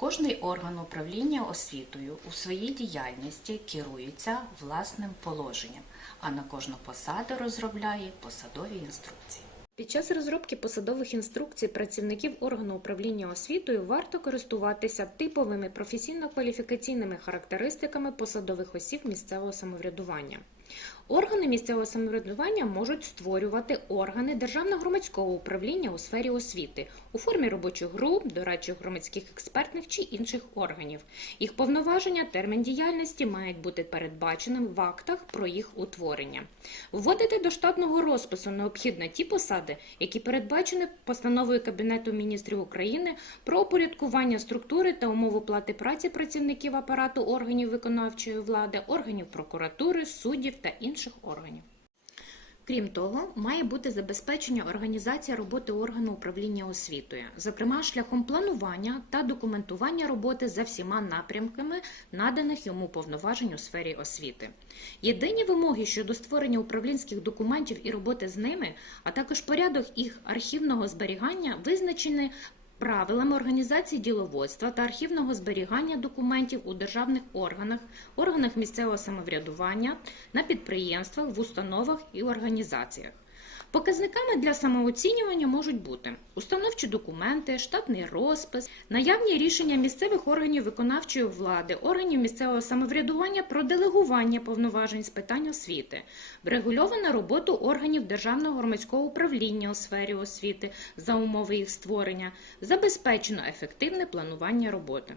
Кожний орган управління освітою у своїй діяльності керується власним положенням, а на кожну посаду розробляє посадові інструкції. Під час розробки посадових інструкцій працівників органу управління освітою варто користуватися типовими професійно-кваліфікаційними характеристиками посадових осіб місцевого самоврядування. Органи місцевого самоврядування можуть створювати органи державно-громадського управління у сфері освіти у формі робочих груп, дорадчих громадських експертних чи інших органів. Їх повноваження, термін діяльності мають бути передбаченим в актах про їх утворення. Вводити до штатного розпису необхідно ті посади, які передбачені постановою Кабінету міністрів України про упорядкування структури та умов оплати праці працівників апарату органів виконавчої влади, органів прокуратури, суддів та інших органів. Крім того, має бути забезпечення організації роботи органу управління освітою, зокрема шляхом планування та документування роботи за всіма напрямками наданих йому повноважень у сфері освіти. Єдині вимоги щодо створення управлінських документів і роботи з ними, а також порядок їх архівного зберігання визначені правилами організації діловодства та архівного зберігання документів у державних органах, органах місцевого самоврядування, на підприємствах, в установах і організаціях. Показниками для самооцінювання можуть бути установчі документи, штатний розпис, наявні рішення місцевих органів виконавчої влади, органів місцевого самоврядування про делегування повноважень з питань освіти, врегульована роботу органів державного громадського управління у сфері освіти за умови їх створення, забезпечено ефективне планування роботи.